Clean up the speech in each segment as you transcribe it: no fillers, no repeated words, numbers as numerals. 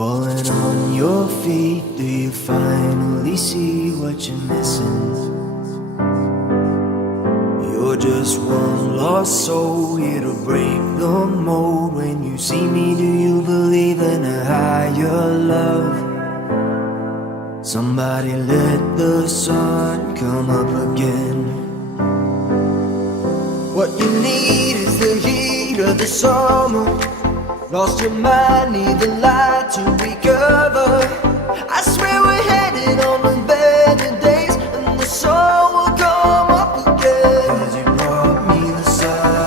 Falling on your feet, do you finally see what you're missing? You're just one lost soul here to break the mold. When you see me, do you believe in a higher love? Somebody let the sun come up again. What you need is the heat of the summer. Lost your mind, need the light to recover. I swear we're headed on the better days, and the sun will come up again. 'Cause you brought me the sun.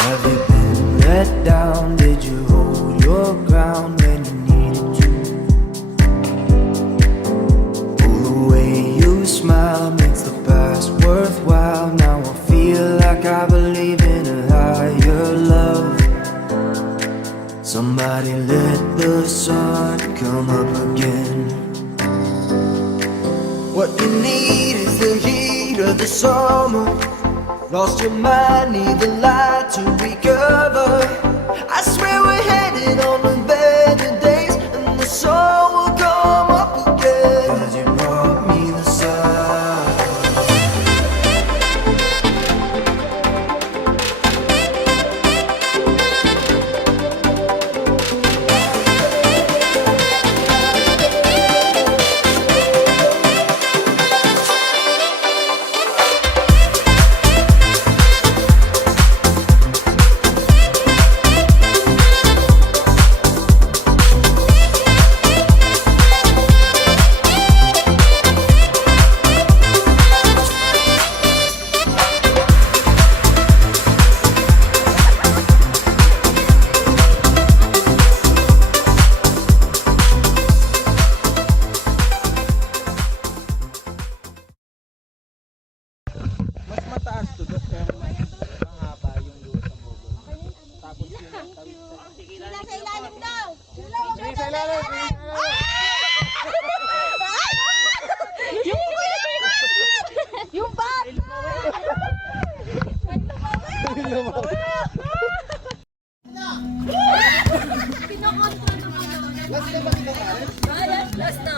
Have you been let down? Did you hold your ground when you needed to? Oh, the way you smile makes the past worthwhile. Now I feel like I believe in a higher love. Somebody let the sun come up again. What you need is the heat of the summer. Lost your mind, need the light to recover. I swear we're headed on the better days, and the sun will come up again. 'Cause you brought me the sun. Mas mataas to doon pero mas mahaba yung doon sa mogo. Tapos yun ang tawid sa... Sila sa ilalim daw! Sige sa ilalim! Yung bat! Last na!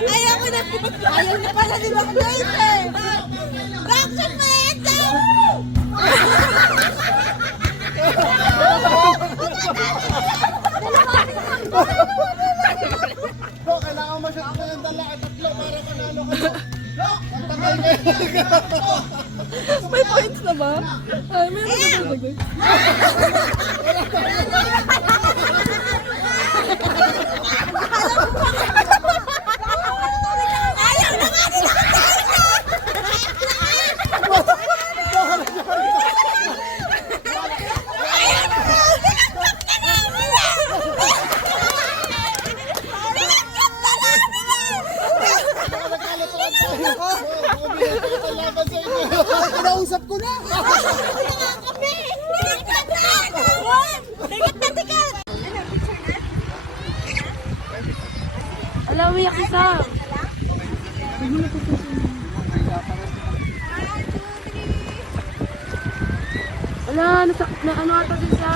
Ayaw ko na! Ayaw na pala ni Bang Joyce eh! Bakit mo ito? Bro, kailangan mo siya ng dala at tatlo para panalo ka. Bro, ang tagal kayo. May points na ba? Ay, meron na talaga. Ayaw na nga nila! Kinausap ko na! Alam, umiyak isa. Wala, na ano ata din siya.